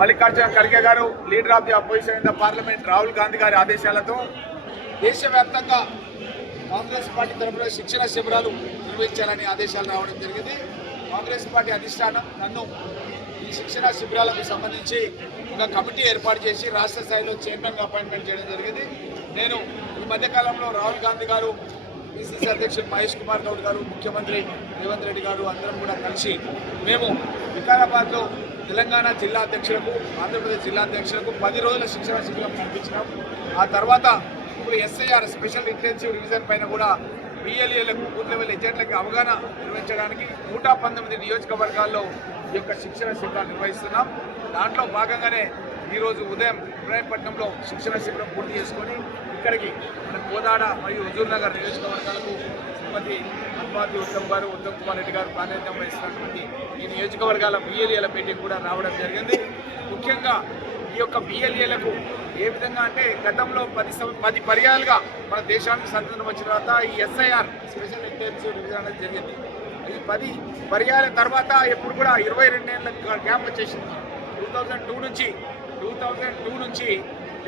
మల్లికార్జున ఖర్గే గారు leader of the opposition in the parliament Rahul Gandhi గారి ఆదేశాలతో దేశవ్యాప్తంగా కాంగ్రెస్ పార్టీ తరఫున శిక్షణ శిబిరాలు నిర్వహించాలని ఆదేశాలు రావడం జరిగింది. కాంగ్రెస్ పార్టీ అధిష్టానం నన్ను ఈ శిక్షణ శిబిరాలకు సంబంధించి ఒక కమిటీ ఏర్పాటు చేసి రాష్ట్ర స్థాయిలో చైర్మన్గా అపాయింట్మెంట్ చేయడం జరిగింది. నేను ఈ మధ్యకాలంలో రాహుల్ గాంధీ గారు, పిసిసి అధ్యక్షుడు మహేష్ కుమార్ గౌడ్ గారు, ముఖ్యమంత్రి రేవంత్ రెడ్డి గారు అందరం కూడా కలిసి మేము వికారాబాద్లో తెలంగాణ జిల్లా అధ్యక్షులకు, ఆంధ్రప్రదేశ్ జిల్లా అధ్యక్షులకు 10 రోజుల శిక్షణ శిబిరం పంపించినాం. ఆ తర్వాత ఇప్పుడు ఎస్ఐఆర్ స్పెషల్ ఇంటెన్సివ్ రివిజన్ పైన కూడా బిఎల్ఏలకు, బూత్ లెవెల్ ఏజెంట్లకు అవగాహన నిర్వహించడానికి 119 నియోజకవర్గాల్లో ఈ యొక్క శిక్షణ శిబిరాలు నిర్వహిస్తున్నాం. దాంట్లో భాగంగానే ఈరోజు ఉదయం ఇబ్రాహీంపట్నంలో శిక్షణ శిబిరం పూర్తి చేసుకొని ఇక్కడికి మన కోదాడ మరియు హుజూర్ నగర్ నియోజకవర్గాలకు శ్రీమతి పద్మావతి ఉత్తమ్ కుమార్ రెడ్డి గారు ప్రాతినిధ్యం వహిస్తున్నటువంటి ఈ నియోజకవర్గాల బిఎల్ఏల మీటింగ్ కూడా రావడం జరిగింది. ముఖ్యంగా ఈ యొక్క బిఎల్ఏలకు ఏ విధంగా అంటే గతంలో 10 పర్యాలుగా మన దేశానికి స్వాతంత్రం వచ్చిన తర్వాత ఈ ఎస్ఐఆర్ స్పెషల్ ఇంటెన్సివ్ రివిజన్ అనేది జరిగింది. ఈ 10 పర్యాల తర్వాత ఎప్పుడు కూడా 22 ఏళ్ళ గ్యాప్ వచ్చేసింది. 2002 నుంచి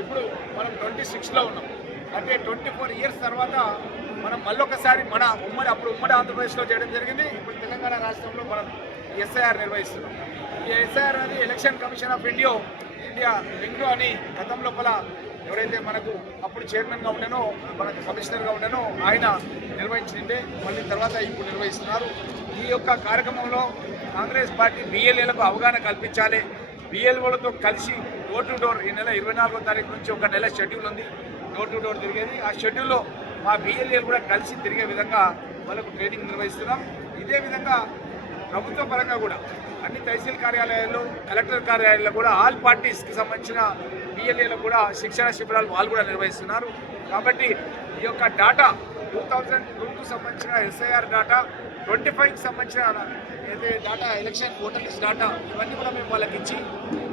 ఇప్పుడు మనం 26లో ఉన్నాం. అంటే 24 ఇయర్స్ తర్వాత మనం మళ్ళొకసారి మన ఉమ్మడి ఆంధ్రప్రదేశ్లో చేయడం జరిగింది. ఇప్పుడు తెలంగాణ రాష్ట్రంలో మనం ఎస్ఐఆర్ నిర్వహిస్తున్నాం. ఈ ఎస్ఐఆర్ అనేది ఎలక్షన్ కమిషన్ ఆఫ్ ఇండియా వెంగు అని గతం లోపల ఎవరైతే మనకు అప్పుడు చైర్మన్గా ఉన్నానో, మనకు కమిషనర్గా ఉన్నానో ఆయన నిర్వహించిందే. మళ్ళీ తర్వాత ఇప్పుడు నిర్వహిస్తున్నారు. ఈ యొక్క కార్యక్రమంలో కాంగ్రెస్ పార్టీ బిఎల్ఏలకు అవగాహన కల్పించాలి. బిఎల్ఓలతో కలిసి డోర్ టు డోర్ ఈ నెల 24వ తారీఖు నుంచి ఒక నెల షెడ్యూల్ ఉంది, డోర్ టు డోర్ తిరిగేది. ఆ షెడ్యూల్లో మా బిఎల్ఏలు కూడా కలిసి తిరిగే విధంగా వాళ్ళకు ట్రైనింగ్ నిర్వహిస్తున్నాం. ఇదే విధంగా ప్రభుత్వ పరంగా కూడా అన్ని తహసీల్ కార్యాలయాల్లో, కలెక్టర్ కార్యాలయాల్లో కూడా ఆల్ పార్టీస్కి సంబంధించిన బిఎల్ఏలకు కూడా శిక్షణ శిబిరాలు వాళ్ళు కూడా నిర్వహిస్తున్నారు. కాబట్టి ఈ యొక్క డాటా 2002కు సంబంధించిన ఎస్ఐఆర్ డాటా, 25కి సంబంధించిన ఏదైతే data election voter list data ఇవన్నీ కూడా మేము వాళ్ళకి ఇచ్చి,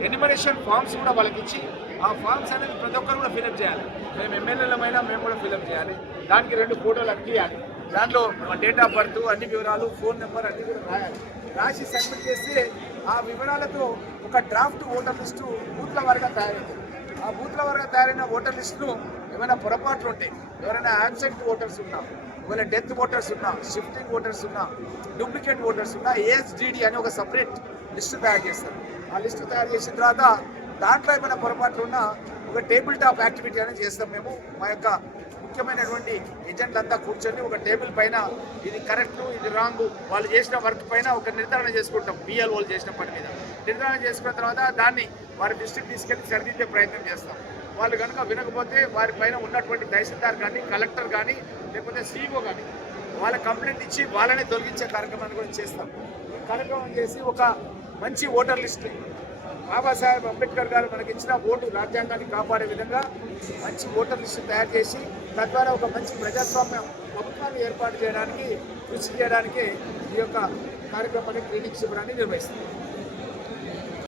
ఎన్యుమరేషన్ ఫామ్స్ కూడా వాళ్ళకి ఇచ్చి, ఆ ఫామ్స్ అనేది ప్రతి ఒక్కరు కూడా ఫిలప్ చేయాలి. మేము ఎమ్మెల్యేలమైనా మేము కూడా ఫిలప్ చేయాలి. దానికి 2 ఫోటోలు అక్కియాలి. దాంట్లో డేట్ ఆఫ్ బర్త్, అన్ని వివరాలు, ఫోన్ నెంబర్ అన్నీ కూడా రాయాలి. రాసి సబ్మిట్ చేస్తే ఆ వివరాలతో ఒక డ్రాఫ్ట్ ఓటర్ లిస్టు బూత్ల వారిగా తయారైంది. ఆ బూత్ల వారిగా తయారైన ఓటర్ లిస్టును ఏమైనా పొరపాట్లు ఉంటాయి, ఎవరైనా యాబ్సెంట్ ఓటర్స్ ఉన్నా, ఒకవేళ డెత్ ఓటర్స్ ఉన్నా, షిఫ్టింగ్ ఓటర్స్ ఉన్నా, డూప్లికేట్ ఓటర్స్ ఉన్నా, ఏఎస్డిడి అని ఒక సపరేట్ లిస్టు తయారు చేస్తారు. ఆ లిస్టు తయారు చేసిన తర్వాత దాంట్లో ఏమైనా పొరపాట్లు ఉన్నా ఒక టేబుల్ టాప్ యాక్టివిటీ అనేది చేస్తాం. మేము మా యొక్క ముఖ్యమైనటువంటి ఏజెంట్లంతా కూర్చొని ఒక టేబుల్ పైన ఇది కరెక్ట్, ఇది రాంగ్, వాళ్ళు చేసిన వర్క్ పైన ఒక నిర్ధారణ చేసుకుంటాం. బిఎల్ఓలు చేసిన పని మీద నిర్ధారణ చేసుకున్న తర్వాత దాన్ని వారి దృష్టికి తీసుకెళ్లి సరిదిద్దే ప్రయత్నం చేస్తాం. వాళ్ళు కనుక వినకపోతే వారి పైన ఉన్నటువంటి తహసీల్దార్ కానీ, కలెక్టర్ కానీ, లేకపోతే సిఇఓ కానీ వాళ్ళ కంప్లైంట్ ఇచ్చి వాళ్ళనే తొలగించే కార్యక్రమాన్ని కూడా చేస్తాం. ఈ కార్యక్రమం చేసి ఒక మంచి ఓటర్ లిస్ట్, బాబాసాహెబ్ అంబేద్కర్ గారు మనకి ఇచ్చిన ఓటు రాజ్యాంగాన్ని కాపాడే విధంగా మంచి ఓటర్ లిస్టు తయారు చేసి తద్వారా ఒక మంచి ప్రజాస్వామ్య ప్రభుత్వాన్ని ఏర్పాటు చేయడానికి, కృషి చేయడానికి ఈ యొక్క కార్యక్రమాన్ని, ట్రైనింగ్ శిబిరాన్ని నిర్వహిస్తుంది.